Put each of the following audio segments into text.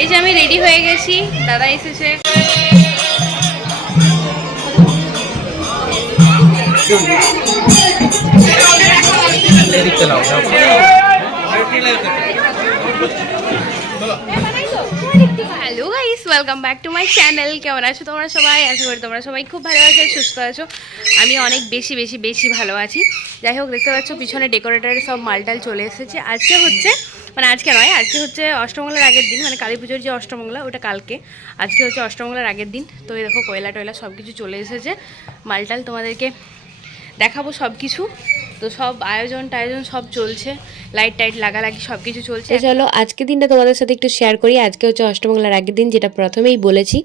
এই যে আমি রেডি হয়ে গেছি, দাদা এসেছে। Hello guys, welcome back to my channel. কেমন আছো তোমরা সবাই? আশা করি তোমরা সবাই খুব ভালো আছো, সুস্থ আছো। আমি অনেক বেশি বেশি বেশি ভালো আছি। যাই হোক, দেখতে পাচ্ছ পিছনে ডেকোরেটারে সব মালটাল চলে এসেছে। আজকে হচ্ছে, মানে আজকে নয়, আজকে হচ্ছে অষ্টমঙ্গলার আগের দিন, মানে কালী পুজোর যে অষ্টমঙ্গলা ওটা কালকে, আজকে হচ্ছে অষ্টমঙ্গলার আগের দিন। তো এই দেখো কয়লা টয়লা সব কিছু চলে এসেছে, মালটাল তোমাদেরকে দেখাবো সব কিছু। তো সব আয়োজন টায়োজন সব চলছে, লাইট টাইট লাগালাগি সব কিছু চলছে। চলো আজকে দিনটা তোমাদের সাথে একটু শেয়ার করি। আজকে হচ্ছে অষ্টমঙ্গলার আগের দিন, যেটা প্রথমেই বলেছি।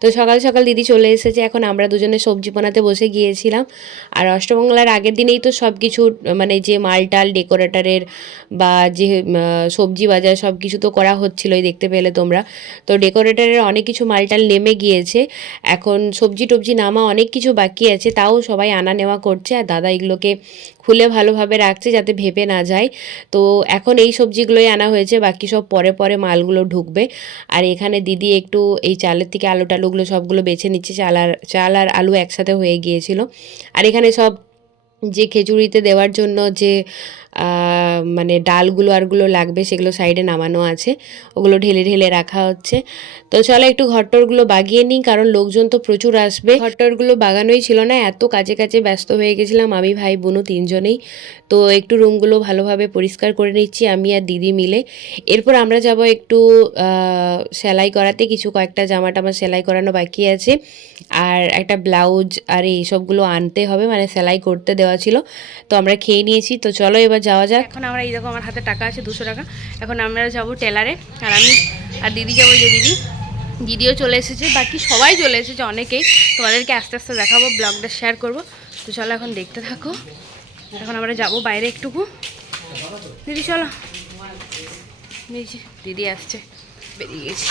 তো সকাল সকাল দিদি চলে এসেছে, এখন আমরা দুজনে সবজি বানাতে বসে গিয়েছিলাম। আর অষ্টমঙ্গলার আগের দিনেই তো সব কিছু, মানে যে মালটাল ডেকোরেটরের বা যে সবজি বাজার সব কিছু তো করা হচ্ছিলোই, দেখতে পেলে তোমরা। তো ডেকোরেটরের অনেক কিছু মালটাল নেমে গিয়েছে, এখন সবজি টবজি নামা অনেক কিছু বাকি আছে, তাও সবাই আনা নেওয়া করছে। আর দাদা এগুলোকে খুলে ভালোভাবে রাখছে যাতে ভেপে না যায়। তো এখন এই সবজিগুলোই আনা হয়েছে, বাকি সব পরে পরে মালগুলো ঢুকবে। আর এখানে দিদি একটু এই চালের থেকে আলু টালুগুলো সবগুলো বেছে নিচ্ছে, চাল আর আলু একসাথে হয়ে গিয়েছিল। আর এখানে সব যে খিচুড়িতে দেওয়ার জন্য যে মানে ডালগুলো আরগুলো লাগবে, সেগুলো সাইডে নামানো আছে, ওগুলো ঢেলে ঢেলে রাখা হচ্ছে। তো চলো একটু ঘরটরগুলো বাগিয়ে নিই, কারণ লোকজন তো প্রচুর আসবে। ঘরটরগুলো বাগানোই ছিল না, এত কাজে কাজে ব্যস্ত হয়ে গেছিলাম আমি, ভাই বোনও তিনজনেই। তো একটু রুমগুলো ভালোভাবে পরিষ্কার করে নিচ্ছি আমি আর দিদি মিলে। এরপর আমরা যাব একটু সেলাই করাতে, কিছু কয়েকটা জামা টামা সেলাই করানো বাকি আছে, আর একটা ব্লাউজ আর এইসবগুলো আনতে হবে, মানে সেলাই করতে দেওয়া ছিল। তো আমরা খেয়ে নিয়েছি, তো চলো এবার যাওয়া যাক। এখন আমরা এই দেখো আমার হাতে টাকা আছে 200 টাকা, এখন আমরা যাবো টেলারে। আর আমি আর দিদি যাবো, যে দিদিও চলে এসেছে, বাকি সবাই চলে এসেছে, অনেকেই। তোমাদেরকে আস্তে আস্তে দেখাবো, ব্লগটা শেয়ার করবো। তো চলো এখন দেখতে থাকো। এখন আমরা যাবো বাইরে একটুকু। দিদি চলো, দিদি আসছে, বেরিয়ে গেছি।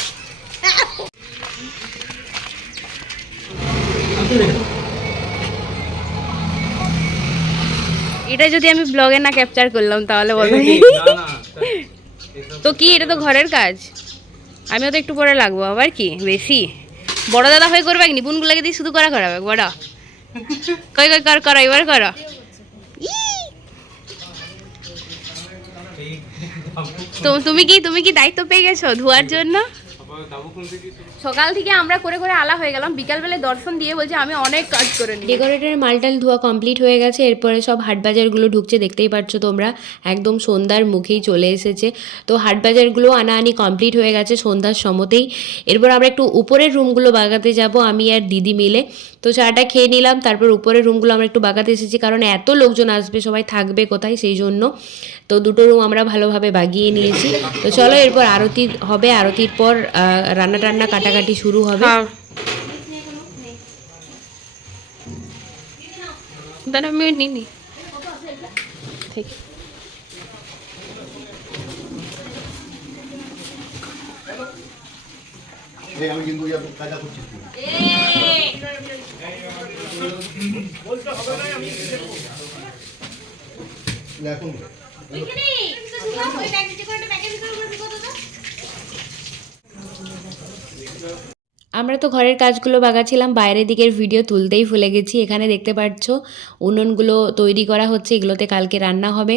এটা যদি আমি ব্লগে না ক্যাপচার করলাম তাহলে বলবো তো কি, এটা তো ঘরের কাজ, আমিও তো একটু পরে লাগবো, আবার কি বেশি বড় দাদা হয়ে করবে, নিপুণগুলোকে দিয়ে শুধু করাবে বড়। কই কই কর করো, এবার করো। তো তুমি কি দায়িত্ব পেয়ে গেছো ধোয়ার জন্য? সকাল থেকে আমরা করে করে আলা হয়ে গেলাম, বিকালবেলায় দর্শন দিয়ে বলছে আমি অনেক কাজ করে নিই। ডেকোরেটরের মালটাল ধোয়া কমপ্লিট হয়ে গেছে, এরপরে সব হাট বাজারগুলো ঢুকছে, দেখতেই পাচ্ছ তোমরা, একদম সন্ধ্যার মুখেই চলে এসেছে। তো হাট বাজারগুলো আনাআনি কমপ্লিট হয়ে গেছে সন্ধ্যার সময়তেই। এরপর আমরা একটু উপরের রুমগুলো বাগাতে যাব আমি আর দিদি মিলে। তো চাটা খেয়ে নিলাম, তারপর উপরের রুমগুলো আমরা একটু বাগাতে এসেছি, কারণ এত লোকজন আসবে, সবাই থাকবে কোথায়, সেই জন্য। তো দুটো রুম আমরা ভালোভাবে বাগিয়ে নিয়েছি। তো চলো এরপর আরতি হবে, আরতির পর রান্না টান্না কাটাকাটি শুরু হবে। আমি নিনি ঠিক। আমি কিন্তু কাজা করছি এখন আমরা তো ঘরের কাজগুলো বাগাচ্ছিলাম, বাইরের দিকের ভিডিও তুলতেই ভুলে গেছি। এখানে দেখতে পাচ্ছ উনুনগুলো তৈরি করা হচ্ছে, এগুলোতে কালকে রান্না হবে।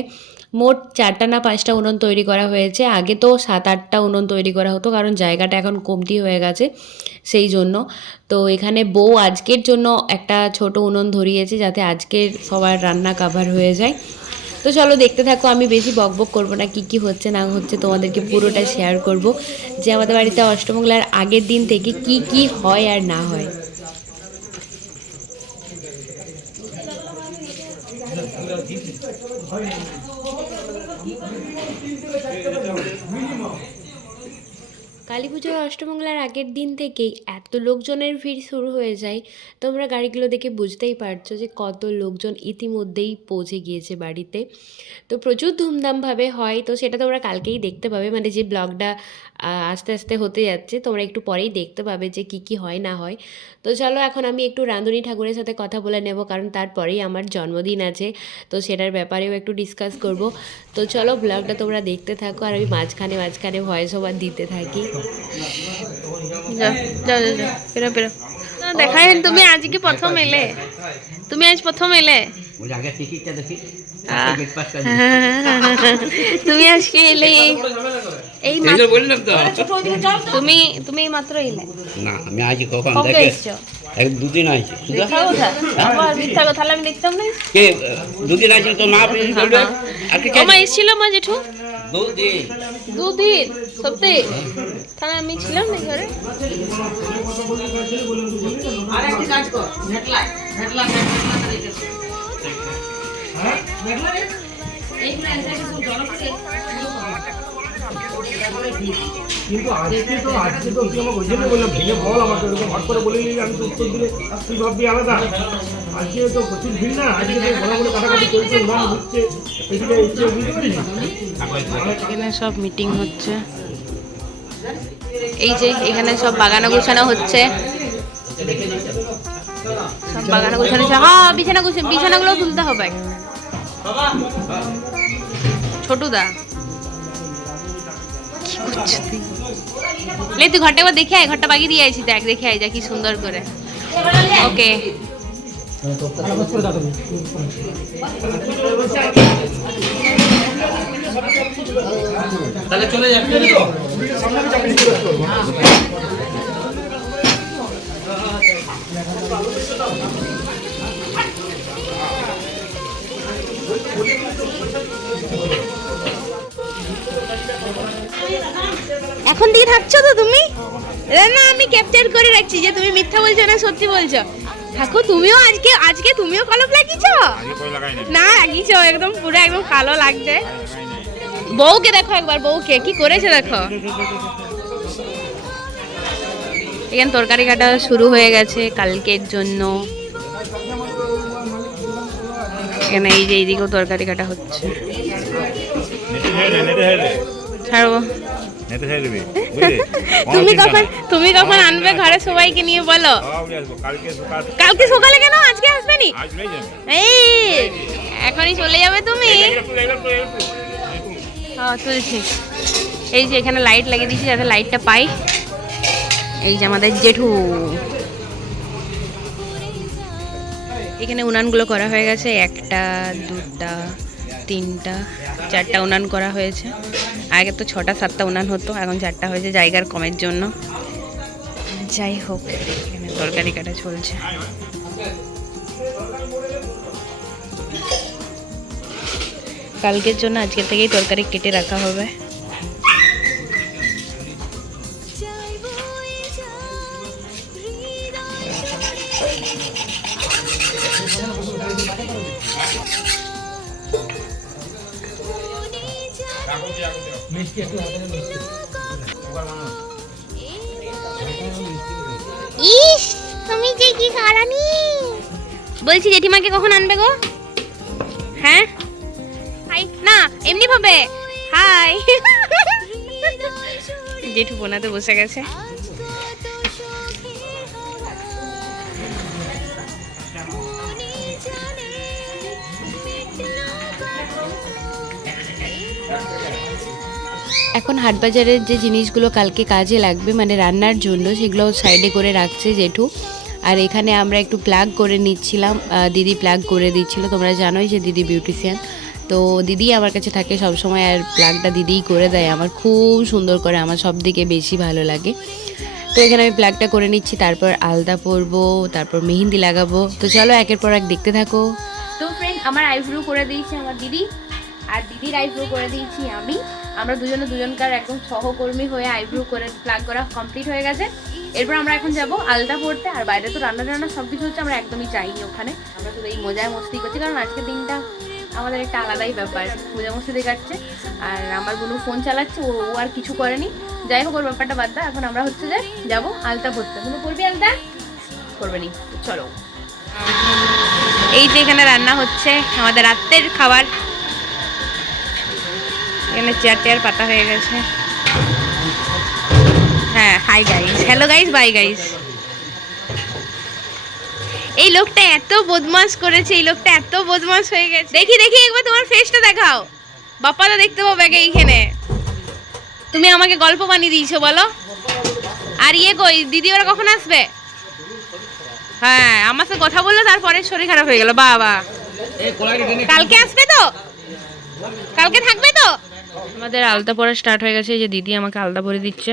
মোট 4টা না 5টা উনুন তৈরি করা হয়েছে, আগে তো 7-8টা উনুন তৈরি করা হতো, কারণ জায়গাটা এখন কমতি হয়ে গেছে সেই জন্য। তো এখানে বউ আজকের জন্য একটা ছোট উনুন ধরিয়েছে, যাতে আজকের সবার রান্না কাভার হয়ে যায়। তো চলো দেখতে থাকো, আমি বেশি বকবক করবো না, কি কি হচ্ছে না হচ্ছে তোমাদেরকে পুরোটা শেয়ার করব, যে আমাদের বাড়িতে অষ্টমঙ্গলার আগের দিন থেকে কি কি হয় আর না হয়। কালী পুজোর অষ্টমঙ্গলার আগের দিন থেকেই এত লোকজনের ভিড় শুরু হয়ে যায়, তোমরা গাড়িগুলো দেখে বুঝতেই পারছো যে কত লোকজন ইতিমধ্যেই পৌঁছে গিয়েছে বাড়িতে। তো প্রচুর ধুমধামভাবে হয়, তো সেটা তোমরা কালকেই দেখতে পাবে, মানে যে ব্লগটা আস্তে আস্তে হতে যাচ্ছে, তোমরা একটু পরেই দেখতে পাবে যে কি কি হয় না হয়। তো চলো এখন আমি একটু রাঁধুনি ঠাকুরের সাথে কথা বলে নেব, কারণ তারপরেই আমার জন্মদিন আছে, তো সেটার ব্যাপারেও একটু ডিসকাস করব। তো চলো ব্লগটা তোমরা দেখতে থাকো, আর আমি মাঝখানে মাঝখানে ভয়েস ওভার দিতে থাকি। যাও যাও যাও যাও, বেরো বেরো। দেখাই, তুমি আজকে প্রথম এলে, তুমি আজ প্রথম এলে। আহ, তুমি আজকে এলে, এই বললাম তো তুমি তুমি এই মাত্র এলে। না, আমি আজ কখন কবে দেখে এসছো? এক দুদিন আইছি শুধু। মিথ্যা কথা, আবার মিথ্যা কথা, তাহলে আমি দেখতাম না। কে দুদিন আইছি তো মা আপনি বলবে আর কি মা এসেছিল, মা জেঠু দুদিন। দুদিন সত্যি? তাহলে আমি ছিলাম না ঘরে। কিন্তু আজকে তো তুই আমাকে ওই জন্য বললাম ভেঙে বল আমাকে, ওরকম হট করে বলে নিলি, আমি তো উত্তর দিলে তুই ভাববি আলাদা। আজকে তো প্রচুর ভিড় না, আজকে তো বলা বলে কাটাকাটি চলছে, উড়ান হচ্ছে, এদিকে এসে বুঝতে পারিস। এখানে সব মিটিং হচ্ছে, এই যে এখানে সব বাগানো গোছানো হচ্ছে, সব বাগানো গোছানো হচ্ছে। হ্যাঁ, বিছানাগুলো তুলতে হবে। ছোটুদা কি করছিস তুই? লে তুই ঘরটা একবার দেখে আয়, ঘরটা বাগিয়ে দিয়ে আইছি, দেখ দেখে আয় যা কি সুন্দর করে। ওকে, তাহলে চলে যাবে। এখন দিয়ে থাকছো তো তুমি? না, আমি ক্যাপচার করে রাখছি যে তুমি মিথ্যা বলছো না সত্যি বলছো। থাকো তুমিও, আজকে তুমিও কলপ লাগিয়েছো? না লাগিয়েছো, একদম পুরো একদম কালো লাগছে। বউকে দেখো একবার, বউকে কি করেছে দেখো। এখানে তরকারি কাটা শুরু হয়ে গেছে কালকের জন্য। এখানে এই যে এইদিকেও তরকারি কাটা হচ্ছে। ছাড়বো। তুমি কখন আনবে ঘরে সবাইকে নিয়ে বলো? কালকে সকালে কেন, আজকে আসবে নি? এই এখনই চলে যাবে তুমি? তুলছি। এই যে এখানে লাইট লাগিয়ে দিয়েছি যাতে লাইটটা পাই। এই যে আমাদের জেঠু, এখানে উনানগুলো করা হয়ে গেছে, 1টা 2টা 3টা 4টা উনান করা হয়েছে। আগে তো 6টা 7টা উনান হতো, এখন 4টা হয়েছে জায়গার কমের জন্য। যাই হোক, এখানে তরকারি কাটা চলছে। কালকের জন্য আজকে থেকেই তরকারি কেটে রাখা হবে। ইস, তুমি যে কি খারানি। বলছি জেঠিমাকে কখন আনবে গো? হ্যাঁ, হাই না, এমনি ভাবে হাই। জেঠু বোনাতে বসে গেছে। এখন হাটবাজারের যে জিনিসগুলো কালকে কাজে লাগবে মানে রান্নার জন্য, সেগুলো সাইডে করে রাখছে জেঠু। আর এখানে আমরা একটু প্লাগ করে নিচ্ছিলাম, দিদি প্লাগ করে দিচ্ছিল। তোমরা জানোই যে দিদি বিউটিশিয়ান, তো দিদি আমার কাছে থাকে সবসময়, আর প্লাগটা দিদিই করে দেয় আমার, খুব সুন্দর করে, আমার সব দিকে বেশি ভালো লাগে। তো এখানে আমি প্লাগটা করে নিচ্ছি, তারপর আলতা পরবো, তারপর মেহেন্দি লাগাবো। তো চলো একের পর এক দেখতে থাকো। তো ফ্রেন্ড, আমার আইব্রো করে দিয়েছে আমার দিদি, আর দিদির আইব্রো করে দিয়েছি আমি। আমরা দুজনকার একদম সহকর্মী হয়ে আইব্রো করে প্লাগ করা কমপ্লিট হয়ে গেছে। এরপর আমরা এখন যাব আলতা পড়তে। আর বাইরে তো রান্না সব কিছু হচ্ছে, আমরা একদমই যাইনি ওখানে, আমরা শুধু এই মজায় মস্তি করছি, কারণ আজকের দিনটা আমাদের একটা আলাদাই ব্যাপার, মজা মস্তি দেখাচ্ছে। আর আমার বোনু ফোন চালাচ্ছে, ও আর কিছু করেনি। যাই হোক, ওর ব্যাপারটা বাদ দাও, এখন আমরা হচ্ছে যে যাবো আলতা পড়তে। বোনু পড়বি আলতা? করবে নি, চলো। এই যে এখানে রান্না হচ্ছে আমাদের রাতের খাবার। এখানে চেয়ার টেয়ার পাতা হয়ে গেছে। Bye guys, hello guys, bye guys. এই লোকটা এত বদমাশ করেছে, এই লোকটা এত বদমাশ হয়ে গেছে। দেখি দেখি একবার তোমার ফেসটা দেখাও, বাপ্পাদা দেখতে পাবে আগে এইখানে। তুমি আমাকে গল্প বানিয়ে দিয়েছো বলো। আর ইয়ে কই দিদি, ওরা কখন আসবে? হ্যাঁ আমার সাথে কথা বললো, তারপরে শরীর খারাপ হয়ে গেল। বাবা কালকে আসবে তো? কালকে থাকবে তো? আমাদের আলতা পরা স্টার্ট হয়ে গেছে, এই যে দিদি আমাকে আলতা পরে দিচ্ছে,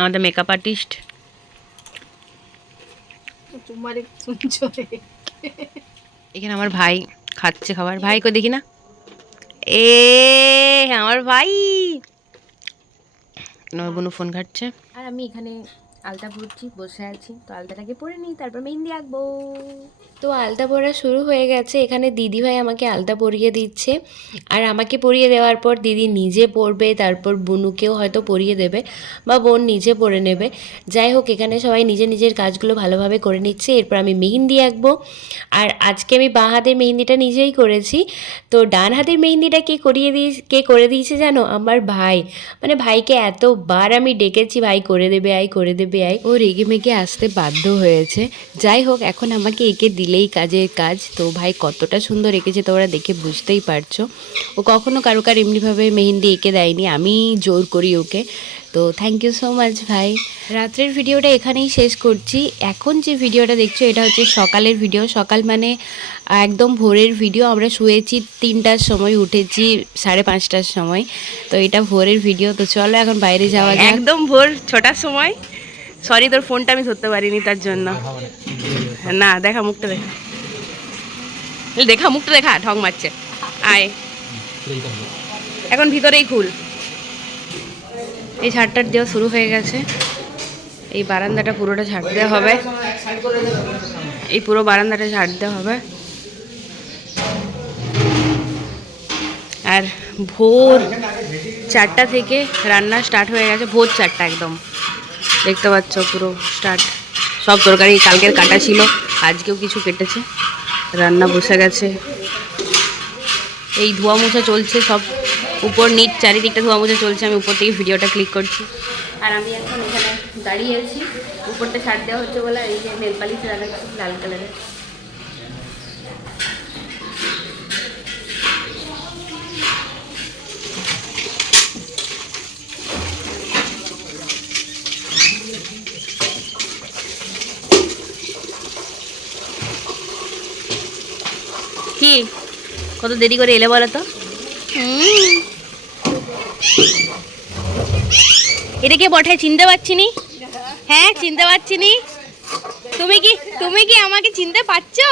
আমাদের মেকআপ আর্টিস্ট। এখানে আমার ভাই খাচ্ছে খাবার। ভাই কো দেখি না, এ আমার ভাই। আমার বোনু ফোন ঘাটছে আর আমি এখানে আলতা পরছি, বসে আছি। তো আলতাটাকে পরে নিই, তারপর মেহেন্দি আঁকবো। তো আলতা পরা শুরু হয়ে গেছে। এখানে দিদিভাই আমাকে আলতা পরিয়ে দিচ্ছে, আর আমাকে পরিয়ে দেওয়ার পর দিদি নিজে পরবে, তারপর বুনুকেও হয়তো পরিয়ে দেবে বা বোন নিজে পরে নেবে। যাই হোক, এখানে সবাই নিজের নিজের কাজগুলো ভালোভাবে করে নিচ্ছে। এরপর আমি মেহেন্দি আঁকবো। আর আজকে আমি বাঁ হাতের মেহেন্দিটা নিজেই করেছি। তো ডান হাতের মেহেন্দিটা কে করে দিয়েছে জানো? আমার ভাই। মানে ভাইকে এতবার আমি ডেকেছি, ভাই করে দেবে আয়, করে দেবে আয়। ও রেগে মেগে আসতে বাধ্য হয়েছে। যাই হোক, এখন আমাকে এঁকে দিলেই কাজের কাজ। তো ভাই কতটা সুন্দর এঁকেছে তোমরা দেখে বুঝতেই পারছো। ও কখনো কারো এমনিভাবে মেহেন্দি এঁকে দেয়নি, আমি জোর করি ওকে। তো থ্যাংক ইউ সো মাচ ভাই। রাত্রের ভিডিওটা এখানেই শেষ করছি। এখন যে ভিডিওটা দেখছো এটা হচ্ছে সকালের ভিডিও। সকাল মানে একদম ভোরের ভিডিও। আমরা শুয়েছি 3টার সময়, উঠেছি 5:30টার সময়। তো এটা ভোরের ভিডিও। তো চলো এখন বাইরে যাওয়া যাক। একদম ভোর 6টার সময়। সরি তোর ফোনটা আমি ধরতে পারিনি তার জন্য। না দেখা মুখটা দেখা, দেখা মুখটা দেখা, ঢং মারছে। আয় এখন ভিতরেই খুল। এই ঝাড়টার দেওয়া শুরু হয়ে গেছে। এই বারান্দাটা পুরোটা ঝাড় দেওয়া হবে, এই পুরো বারান্দাটা ঝাড় দেওয়া হবে। আর ভোর 4টা থেকে রান্না স্টার্ট হয়ে গেছে। ভোর 4টা একদম, দেখতে পাচ্ছ পুরো স্টার্ট। সব তরকারি কালকের কাটা ছিল, আজকেও কিছু কেটেছে। রান্না বসে গেছে, এই ধোয়া মোছা চলছে সব, উপর নিচ চারিদিকটা ধোয়া মোছা চলছে। আমি উপর থেকে ভিডিওটা ক্লিক করছি, আর আমি এখন এখানে দাঁড়িয়ে আছি। উপরটা ছাড় দেওয়া হচ্ছে বলে এই যে নেল পালিশ লাগাচ্ছি লাল কালারের। কি কত দেরি করে এলে বলো তো? এটা কে বঠায় চিনতে পারছি নি? হ্যাঁ চিনতে পারছি নি। তুমি কি আমাকে চিনতে পারছো?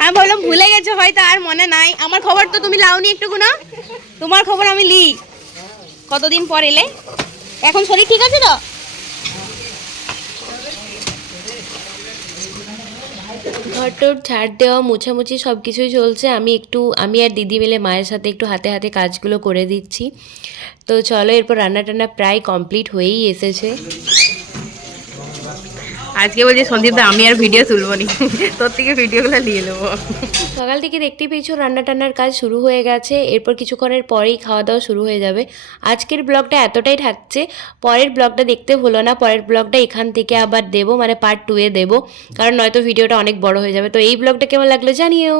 আমি ভাবলাম ভুলে গেছো হয়তো, আর মনে নাই। আমার খবর তো তুমি লাওনি একটুকু না, তোমার খবর আমি লি। কতদিন পর এলে, এখন শরীর ঠিক আছে তো? ঘরটোর ঝাড় দেওয়া, মোছামুছি সব কিছুই চলছে। আমি আর দিদি মিলে মায়ের সাথে একটু হাতে হাতে কাজগুলো করে দিচ্ছি। তো চলো, এরপর রান্না টান্না প্রায় কমপ্লিট হয়েই এসেছে। আজকে বলছি সন্দীপ দা আমি আর ভিডিও তুলবো নি, তোর থেকে ভিডিওগুলো নিয়ে নেবো। সকাল থেকে দেখতেই পেয়েছো রান্না টান্নার কাজ শুরু হয়ে গেছে। এরপর কিছুক্ষণের পরেই খাওয়া দাওয়া শুরু হয়ে যাবে। আজকের ব্লগটা এতটাই থাকছে, পরের ব্লগটা দেখতে ভুলো না। পরের ব্লগটা এখান থেকে আবার দেবো, মানে পার্ট 2 দেবো, কারণ নয়তো ভিডিওটা অনেক বড় হয়ে যাবে। তো এই ব্লগটা কেমন লাগলো জানিও।